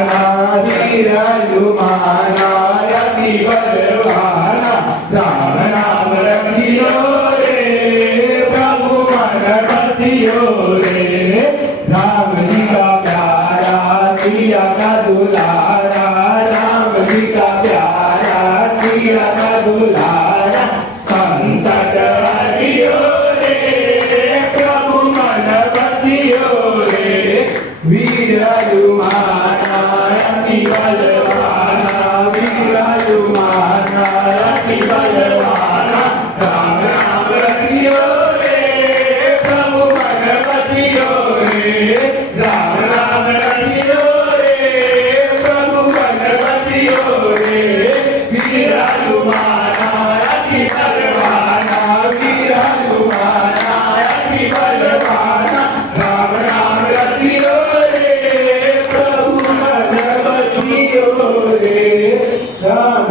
बलवाना वीरायुमाना अति बलवाना राम नाम रखियो रे प्रभु मन बसियो रे राम जी का प्यारा सिया का दुलारा राम जी का प्यारा सिया का दुलारा संकट हरियो रे प्रभु मन बसियो रे वीरायुमाना अति बलवाना वीरायुमाना अति बलवाना राम नाम रखियो रे प्रभु मन बसियो रे राम नाम रखियो रे प्रभु मन बसियो रे वीरायुमाना अति बलवाना वीरायुमाना अति बलवाना राम नाम रखियो रे प्रभु मन बसियो रे राम